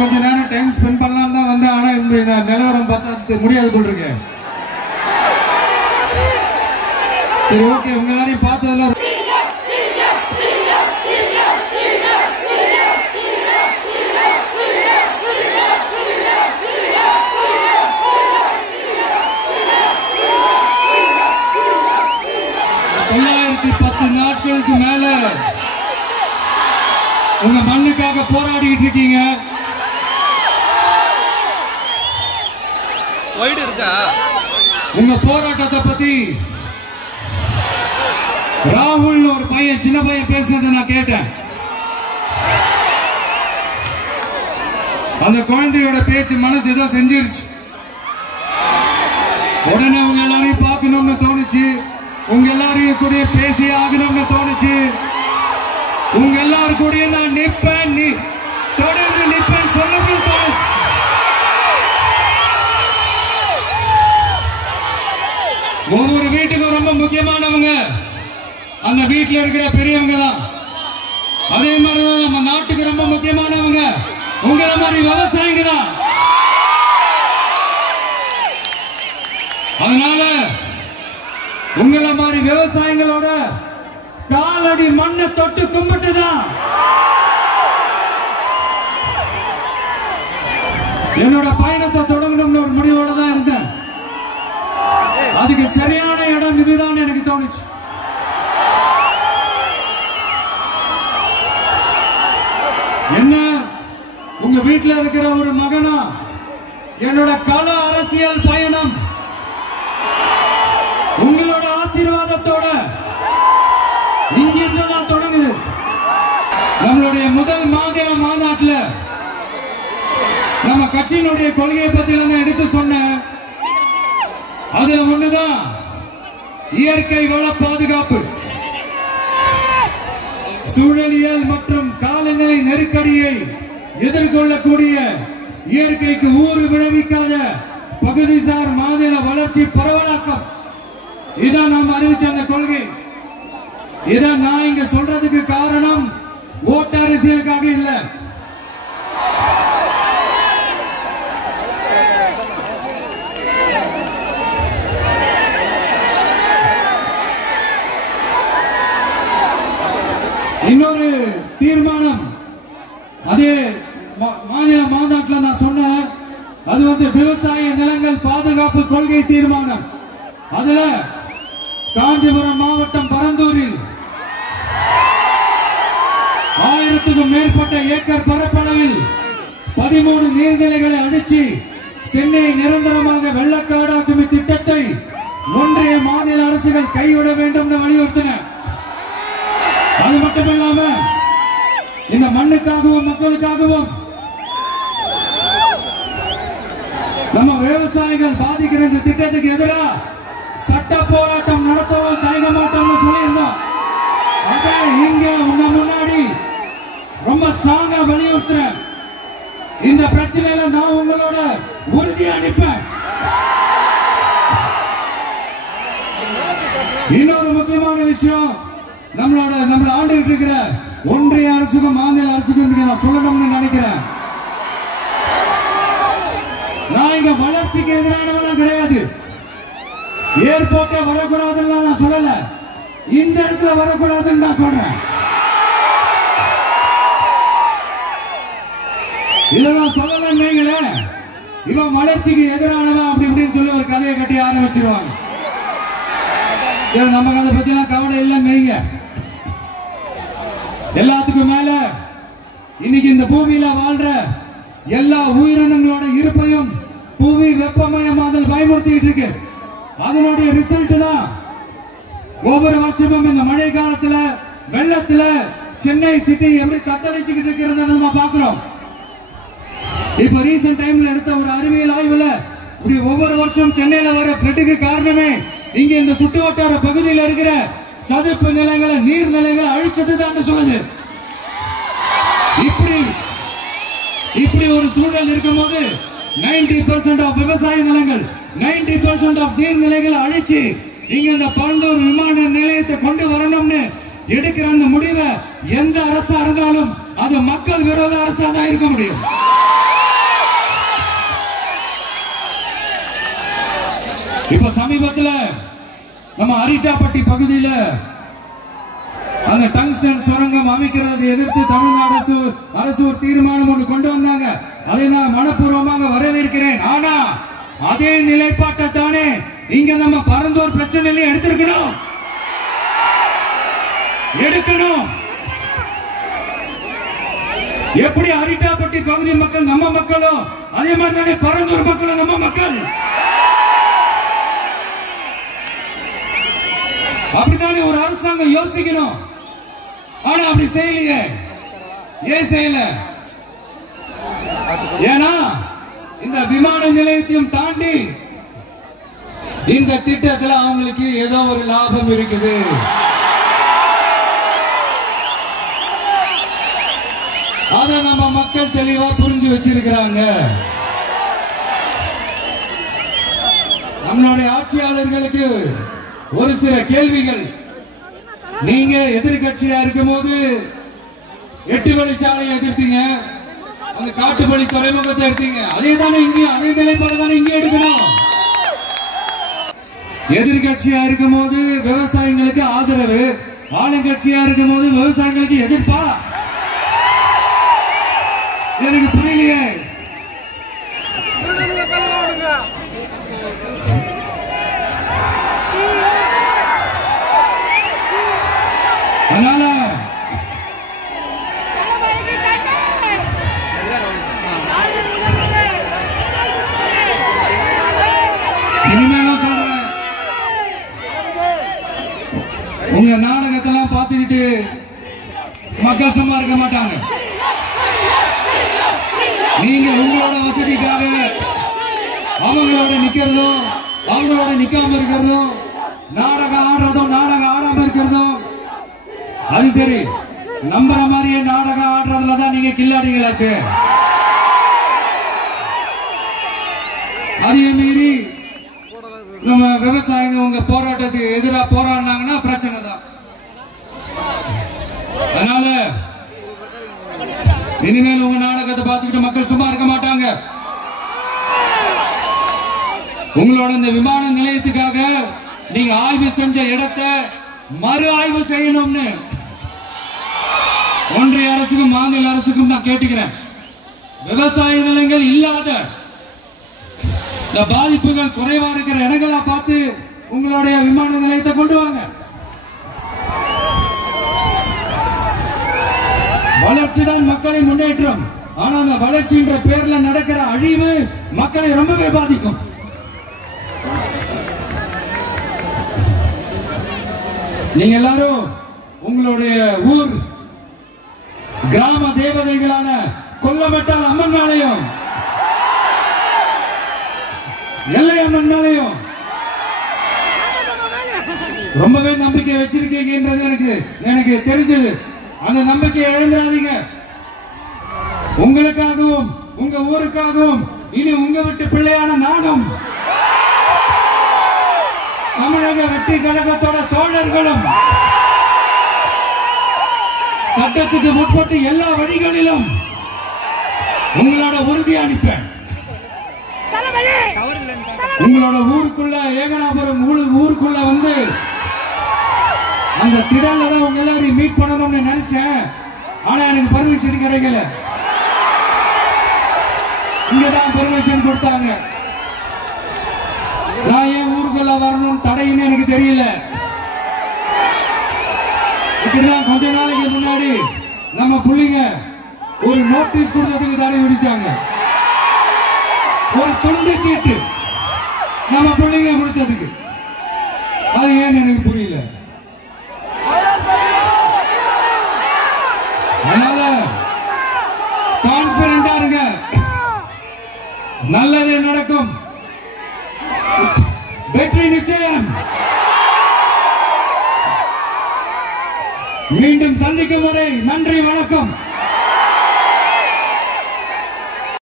கொஞ்ச நேரம் time spend பண்ணலாம் தான் வந்தேன். ஆனா இந்த நிலவரம் பார்த்தா முடியாது போல் இருக்கு. சரி, ஓகே, உங்க எல்லாரையும் பார்த்ததெல்லாம் நாட்களுக்கு மேல உங்க மண்ணுக்காக போராடிட்டு இருக்கீங்க. உங்க போராட்டத்தை பத்தி ராகுல் ஒரு பையன், சின்ன பையன் பேசுனதை நான் கேட்டேன். அந்த குழந்தையோட பேச்சு மனசு ஏதோ செஞ்சிருச்சு. உடனே உங்க எல்லாரையும் பார்க்கணும்னு தோணுச்சு. உங்க எல்லாரையும் கூட பேசி ஆகணும்னு தோணுச்சு. உங்க எல்லாரும் கூட நான் நிப்பேன், தொடர்ந்து நிப்பேன் சொல்லணும்னு தோணுச்சு. ஒவ்வொரு வீட்டுக்கும் ரொம்ப முக்கியமானவங்க அந்த வீட்டில் இருக்கிற பெரியவங்க தான். அதே மாதிரிதான் நம்ம நாட்டுக்கு ரொம்ப முக்கியமானவங்க உங்களை மாதிரி விவசாயிங்க தான். அதனால உங்களை மாதிரி விவசாயிகளோட காலடி மண்ணை தொட்டு கும்பிட்டுதான் என்னோட பயணத்தை தொடங்கணும்னு ஒரு முடிவோட தான் இருந்தேன். அதுக்கு சரியான இடம் இதுதான் எனக்கு தோணுச்சு. என்ன, உங்க வீட்டில் இருக்கிற ஒரு மகனா என்னோட கள அரசியல் பயணம் உங்களோட ஆசீர்வாதத்தோட இங்கிருந்து தான் தொடங்குது. நம்மளுடைய முதல் மாநில மாநாட்டில் நம்ம கட்சியினுடைய கொள்கையை பத்தி எடுத்து சொன்னேன். அதுல ஒண்ணுதான் இயற்கை வள பாதுகாப்பு. சூழலியல் மற்றும் காலநிலை நெருக்கடியை எதிர்கொள்ளக்கூடிய இயற்கைக்கு ஊறு விளைவிக்காத பகுதிசார் மாநில வளர்ச்சி பரவலாக்கம். இதான் நாம் அறிவிச்ச அந்த கொள்கை. இதான் நான் இங்க சொல்றதுக்கு காரணம் ஓட்டு அரசியலுக்காக இல்ல. இன்னொரு தீர்மானம் அதே மாநில மாநாட்டில் நான் சொன்னேன். அது விவசாய நிலங்கள் பாதுகாப்பு கொள்கை தீர்மானம். அதுல காஞ்சிபுரம் மாவட்டம் பரந்தூரில் 1000க்கும் மேற்பட்ட ஏக்கர் பரப்பளவில் 13 நீர்நிலைகளை அழிச்சு சென்னையை நிரந்தரமாக வெள்ளக்காடாக்கும் திட்டத்தை ஒன்றிய மாநில அரசுகள் கைவிட வேண்டும் வலியுறுத்தின. அது மட்டுமில்லாம இந்த மண்ணுக்காகவும் மக்களுக்காகவும் நம்ம விவசாயிகள் பாதிக்கிற இந்த திட்டத்துக்கு எதிராக சட்ட போராட்டம் நடத்தவும் தயங்க மாட்டோம்னு சொல்லியிருந்தோம். அதை இங்க உங்க முன்னாடி ரொம்ப ஸ்ட்ராங்கா வலியுறுத்துறேன். இந்த பிரச்சனையில நான் உங்களோட உறுதியா நிற்பேன். இன்னொரு முக்கியமான விஷயம், நம்மள ஆண்டுகிட்டு இருக்கிற ஒன்றிய அரசுக்கும் மாநில அரசுக்கும் நான் சொல்லணும்னு நினைக்கிறேன். நான் இங்க வளர்ச்சிக்கு எதிரானவெல்லாம் கிடையாது. ஏர்போர்ட்டே வரக்கூடாதுன்னு நான் சொல்லல, இந்த இடத்துல வரக்கூடாதுன்னு நான் சொல்றேன். இத நான் சொல்லலன்னு இவன் வளர்ச்சிக்கு எதிரானவன் அப்படி இப்படின்னு சொல்லி ஒரு கதையை கட்டி ஆரம்பிச்சிருவாங்க. நமக்கு அதை பத்தி எல்லாம் கவலை இல்லை மெய்ங்க. எல்லாத்துக்கும் மேல இன்னைக்கு இந்த பூமியில வாழ்ற எல்லா உயிரினங்களோட இருப்பையும் புவி வெப்பமயமாதல் பயமுறுத்திட்டு இருக்கு. அதனுடைய ரிசல்ட் தான் ஒவ்வொரு வருஷமும் இந்த மழை காலத்துல வெள்ளத்துல சென்னை சிட்டி எப்படி தத்தளிச்சுக்கிட்டு இருக்கிறத நம்ம பாக்குறோம். இப்ப ரீசன்ட் டைம்ல எடுத்த ஒரு அறிவியல் ஆய்வுல இப்படி ஒவ்வொரு வருஷம் சென்னையில வர ஃப்ளட்டுக்கு காரணமே இங்க இந்த சுற்று வட்டார பகுதியில் இருக்கிற சதுப்பு நிலங்களை நீர்நிலைகளை அழிச்சதுதான் சொல்லுது. இப்படி ஒரு சூழல் இருக்கும்போது 90% ஆஃப் விவசாய நிலங்கள் 90% ஆஃப் நீர்நிலைகளை அழிச்சு இங்க இந்த பரந்தூர் விமான நிலையத்தை கொண்டு வரணும்னு எடுக்கிற அந்த முடிவை எந்த அரசா இருந்தாலும் அது மக்கள் விரோத அரசா தான் இருக்க முடியும். இப்ப சமீபத்தில் நம்ம அரிட்டாப்பட்டி பகுதியில் அந்த டங்ஸ்டன் சுரங்கம் அமைக்கிறது எதிர்த்து தமிழ்நாடு அரசு ஒரு தீர்மானம் ஒன்று கொண்டு வந்தாங்க. அதை நான் மனப்பூர்வமாக வரவேற்கிறேன். ஆனா அதே நிலைப்பாட்டை தானே இங்க நம்ம பரந்தூர் பிரச்சனையில எடுக்கணும். எப்படி அரிட்டாப்பட்டி பகுதி மக்கள் நம்ம மக்களும் அதே மாதிரி தானே பரந்தூர் மக்களும் நம்ம மக்கள். அப்படித்தானே ஒரு அரசாங்கம் யோசிக்கணும். ஆனா அப்படி செய்யலையே. ஏன் செய்யல? ஏன்னா இந்த விமான நிலையத்தையும் தாண்டி இந்த திட்டத்தில் அவங்களுக்கு ஏதோ ஒரு லாபம் இருக்குது. அத நம்ம மக்கள் தெளிவா புரிஞ்சு வச்சிருக்கிறாங்க. நம்மளுடைய ஆட்சியாளர்களுக்கு ஒரு சில கேள்விகள். நீங்க எதிர்கட்சியா இருக்கும் போது 8 வழிச்சாலையை எதிர்த்தீங்க, அந்த காட்டுப்பள்ளி துறைமுகத்தை எடுத்தீங்க. அதே தானே இங்கேயும் அதே நிலைப்பாடு தானே இங்கே எடுக்கணும். எதிர்கட்சியா இருக்கும் போது விவசாயிகளுக்கு ஆதரவு, ஆளுங்கட்சியா இருக்கும் போது விவசாயிகளுக்கு எதிர்ப்பா? எனக்கு புரியலையே. அதனால இனிமேலும் சொல்றேன், உங்க நாடகத்தெல்லாம் பார்த்துக்கிட்டு மக்கள் சும்மா இருக்க மாட்டாங்க. நீங்க உங்களோட வசதிக்காக அவங்களோட நிக்கிறதும் அவங்களோட நிக்காம இருக்கிறதும், நாடகம் ஆடுறதும் நாடகம் ஆடாம இருக்கிறதும், அது சரி. நம்புற மாதிரியே நாடகம் ஆடுறதுல தான் நீங்க கில்லாடிகளாச்சு. அதே மீறி நம்ம விவசாயிங்க உங்க போராட்டத்துக்கு எதிராக போராடினாங்கன்னா பிரச்சனை தான். அதனால இனிமேல் உங்க நாடகத்தை பார்த்துக்கிட்டு மக்கள் சும்மா இருக்க மாட்டாங்க. உங்களோட இந்த விமான நிலையத்துக்காக நீங்க ஆய்வு செஞ்ச இடத்தை மறு ஆய்வு செய்யணும்னு ஒன்றிய அரசுக்கும் மாநில அரசுக்கும் நான் கேட்டுக்கிறேன். விவசாய நிலங்கள் இல்லாத இந்த பாதிப்புகள் குறைவா இருக்கிற இடங்களா பார்த்து உங்களுடைய விமான நிலையத்தை கொண்டு வாங்க. வளர்ச்சி தான் மக்களின் முன்னேற்றம். ஆனா அந்த வளர்ச்சின்ற பேர்ல நடக்கிற அழிவு மக்களை ரொம்பவே பாதிக்கும். நீங்க எல்லாரும் உங்களுடைய ஊர் கிராம தேவதைகளான கொல்லமட்டால் அம்மன் மேலையும் எல்லை அம்மன் மேலையும் ரொம்பவே நம்பிக்கை வச்சிருக்கீங்கன்றது எனக்கு தெரிஞ்சது. அந்த நம்பிக்கையை இழந்துடாதீங்க. உங்களுக்காகவும் உங்க ஊருக்காகவும் இனி உங்க வீட்டு பிள்ளையான நானும் தமிழக வெற்றி கழகத்தோட தோழர்களும் சட்டத்துக்கு முற்பட்டு எல்லா வழிகளிலும் உங்களோட உறுதி அளிப்பேன். உங்களோட ஊருக்குள்ள ஏகனாபுரம் ஊருக்குள்ள வந்து அந்த திடல்ல தான் உங்க எல்லாரையும் மீட் பண்ணணும்னு நினைச்சேன். ஆனா எனக்கு பர்மிஷன் கிடைக்கல. இங்கதான் பர்மிஷன் கொடுத்தாங்க. நான் ஏன் ஊருக்குள்ள வரணும் தடைன்னு எனக்கு தெரியல. இப்படிதான் கொஞ்ச நாளைக்கு முன்னாடி நம்ம புள்ளிங்க ஒரு நோட்டீஸ் கொடுத்ததுக்கு தடை விதிச்சாங்க. ஒரு துண்டு சீட்டு நம்ம புள்ளிங்க கொடுத்ததுக்கு. அது ஏன்னு எனக்கு புரியல. அதனால கான்பிடண்டா இருங்க, நல்லதே நடக்கும், வெற்றி நிச்சயம். மீண்டும் சந்திக்கும் வரை நன்றி, வணக்கம்.